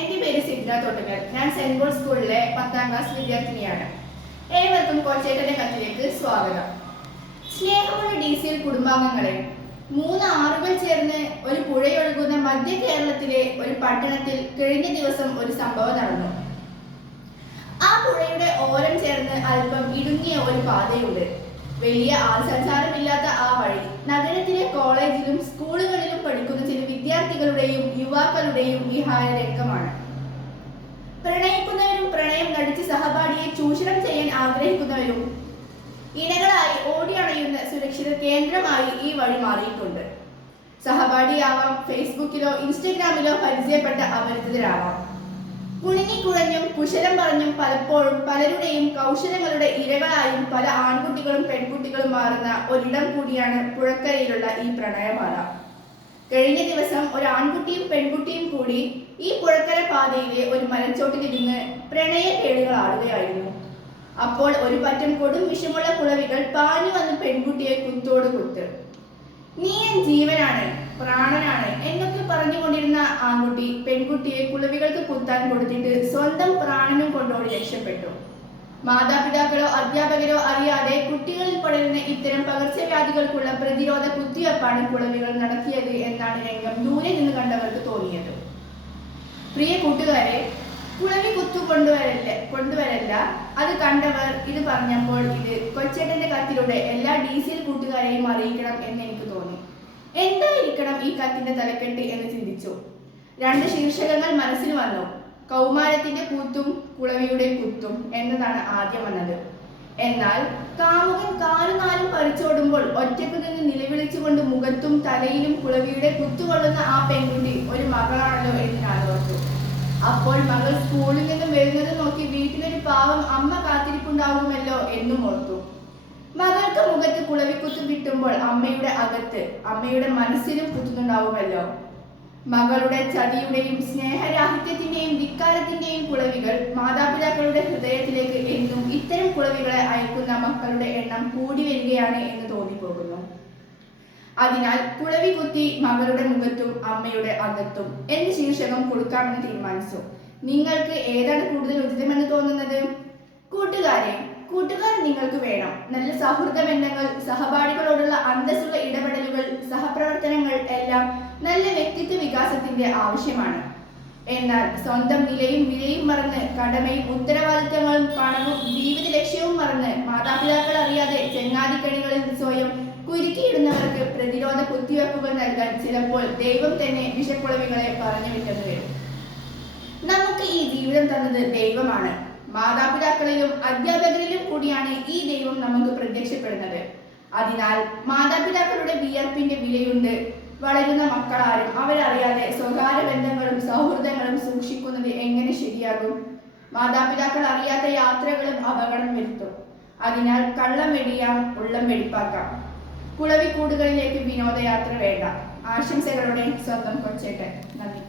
എൻ്റെ പേര് സിദ്ര തോട്ടുകൽ. ഞാൻ സെന്റ് പോൾ സ്കൂളിലെ 10ാം ക്ലാസ് വിദ്യാർത്ഥിനിയാണ്. ഏവർക്കും കൊച്ചേട്ടന്റെ കത്തിലേക്ക് സ്വാഗതം. സ്നേഹമുള്ള DCL കുടുംബാംഗങ്ങളെ, 3 ആറുകൾ ചേർന്ന് ഒരു പുഴയൊഴുകുന്ന മധ്യ കേരളത്തിലെ ഒരു പട്ടണത്തിൽ കഴിഞ്ഞ ദിവസം ഒരു സംഭവം നടന്നു. ആ പുഴയുടെ ഓരം ചേർന്ന് അല്പം ഇടുങ്ങിയ ഒരു പാതയുണ്ട്. വലിയ ആൾസഞ്ചാരമില്ലാത്ത ആ വഴി നഗരത്തിലെ കോളേജിലും സ്കൂളുകളിലും പഠിക്കുന്ന ചില വിദ്യാർത്ഥികളുടെയും യുവാക്കളുടെയും വിഹാരരംഗമാണ്. പ്രണയിക്കുന്നവരും പ്രണയം നടിച്ച് സഹപാഠിയെ ചൂഷണം ചെയ്യാൻ ആഗ്രഹിക്കുന്നവരും ഇണകളായി ഓടി അണയുന്ന സുരക്ഷിത കേന്ദ്രമായി ഈ വഴി മാറിയിട്ടുണ്ട്. സഹപാഠിയാവാം, ഫേസ്ബുക്കിലോ ഇൻസ്റ്റഗ്രാമിലോ പരിചയപ്പെട്ട അപരിചിതരാവാം. കുണുങ്ങിക്കുഴഞ്ഞും കുശലം പറഞ്ഞും പലപ്പോഴും പലരുടെയും കൗശലങ്ങളുടെ ഇരകളായും പല ആൺകുട്ടികളും പെൺകുട്ടികളും മാറുന്ന ഒരിടം കൂടിയാണ് പുഴക്കരയിലുള്ള ഈ പ്രണയപാത. കഴിഞ്ഞ ദിവസം ഒരു ആൺകുട്ടിയും പെൺകുട്ടിയും കൂടി ഈ പുഴക്കര പാതയിലെ ഒരു മരച്ചോട്ടിലിരുന്ന് പ്രണയ കേളികൾ ആടുകയായിരുന്നു. അപ്പോൾ ഒരു പറ്റം കൊടും വിഷമുള്ള കുളവികൾ പാഞ്ഞു വന്ന് പെൺകുട്ടിയെ കുത്തോട് കുത്ത്. നീ എൻ ജീവനാണ്, പ്രാണനാണ് എന്നൊക്കെ പറഞ്ഞുകൊണ്ടിരുന്ന ആൺകുട്ടി പെൺകുട്ടിയെ കുളവികൾക്ക് കുത്താൻ കൊടുത്തിട്ട് സ്വന്തം പ്രാണനും കൊണ്ടോടി രക്ഷപ്പെട്ടു. മാതാപിതാക്കളോ അധ്യാപകരോ അറിയാതെ കുട്ടികളിൽ പടരുന്ന ഇത്തരം പകർച്ചവ്യാധികൾക്കുള്ള പ്രതിരോധ കുത്തിവെപ്പാണ് കുളവികൾ നടത്തിയത് എന്നാണ് രംഗം ദൂരെ നിന്ന് കണ്ടവർക്ക് തോന്നിയത്. പ്രിയ കൂട്ടുകാരെ, കുളവി കുത്തു കൊണ്ടുവരല്ല, അത് കണ്ടവർ ഇത് പറഞ്ഞപ്പോൾ ഇത് കൊച്ചേട്ടന്റെ കത്തിലൂടെ എല്ലാ DCL കൂട്ടുകാരെയും അറിയിക്കണം എന്ന് എനിക്ക് തോന്നി. എന്തായിരിക്കണം ഈ കത്തിന്റെ തലക്കെട്ട് എന്ന് ചിന്തിച്ചു. 2 ശീർഷകങ്ങൾ മനസ്സിൽ വന്നു. കൗമാരത്തിന്റെ കൂത്തും കുളവിയുടെ കുത്തും എന്നതാണ് ആദ്യം വന്നത്. എന്നാൽ കാമുകൻ കാലുനാലും പറിച്ചോടുമ്പോൾ ഒറ്റയ്ക്ക് നിന്ന് നിലവിളിച്ചുകൊണ്ട് മുഖത്തും തലയിലും കുളവിയുടെ കുത്തുകൊള്ളുന്ന ആ പെൺകുട്ടി ഒരു മകളാണല്ലോ എന്ന് ഞാൻ ഓർത്തു. അപ്പോൾ മകൾ സ്കൂളിൽ നിന്നും വരുന്നത് നോക്കി വീട്ടിലൊരു പാവം അമ്മ കാത്തിരിപ്പുണ്ടാകുമല്ലോ എന്നും ഓർത്തു. മകൾക്ക് മുഖത്ത് കുളവിക്കുത്ത് കിട്ടുമ്പോൾ അമ്മയുടെ അകത്ത്, അമ്മയുടെ മനസ്സിലും കുത്തുന്നുണ്ടാവുമല്ലോ. മകളുടെ ചതിയുടെയും സ്നേഹരാഹിത്യത്തിന്റെയും ധിക്കാരത്തിന്റെയും കുളവികൾ മാതാപിതാക്കളുടെ ഹൃദയത്തിലേക്ക് എന്നും ഇത്തരം കുളവികളെ അയക്കുന്ന മക്കളുടെ എണ്ണം കൂടി വരികയാണ് എന്ന് തോന്നിപ്പോകുന്നു. അതിനാൽ കുളവി കുത്തി മകളുടെ മുഖത്തും അമ്മയുടെ അകത്തും എന്ന ശീർഷകം കൊടുക്കാമെന്ന് തീരുമാനിച്ചു. നിങ്ങൾക്ക് ഏതാണ് കൂടുതൽ ഉചിതമെന്ന് തോന്നുന്നത്? കൂട്ടുകാർ നിങ്ങൾക്ക് വേണം. നല്ല സൗഹൃദ ബന്ധങ്ങൾ, സഹപാഠികളോടുള്ള അന്തസ്സുള്ള ഇടപെടലുകൾ, സഹപ്രവർത്തനങ്ങൾ എല്ലാം നല്ല വ്യക്തിത്വ വികാസത്തിന്റെ ആവശ്യമാണ്. എന്നാൽ സ്വന്തം നിലയും വിലയും മറന്ന്, കടമയും ഉത്തരവാദിത്തങ്ങളും പണവും ജീവിത ലക്ഷ്യവും മറന്ന് മാതാപിതാക്കൾ അറിയാതെ ചെങ്ങാതിക്കണികളിൽ സ്വയം കുരുക്കിയിടുന്നവർക്ക് പ്രതിരോധ കുത്തിവെപ്പുകൾ നൽകാൻ ചിലപ്പോൾ ദൈവം തന്നെ വിഷക്കുളവികളെ പറഞ്ഞു വിട്ടെന്ന് വരും. നമുക്ക് ഈ ജീവിതം തന്നത് ദൈവമാണ്. മാതാപിതാക്കളിലും അധ്യാപകരിലും കൂടിയാണ് ഈ ദൈവം നമുക്ക് പ്രത്യക്ഷപ്പെടുന്നത്. അതിനാൽ മാതാപിതാക്കളുടെ വിയർപ്പിന്റെ വിലയുണ്ട്. വളരുന്ന മക്കളാരും അവരറിയാതെ സ്വകാര്യ ബന്ധങ്ങളും സൗഹൃദങ്ങളും സൂക്ഷിക്കുന്നത് എങ്ങനെ ശരിയാകും? മാതാപിതാക്കൾ അറിയാത്ത യാത്രകളും അപകടം വരുത്തും. അതിനാൽ കള്ളം വെടിയാം, ഉള്ളം വെടിപ്പാക്കാം. കുളവിക്കൂടുകളിലേക്ക് വിനോദയാത്ര വേണ്ട. ആശംസകളോടെ സ്വന്തം കൊച്ചേട്ടൻ. നന്ദി.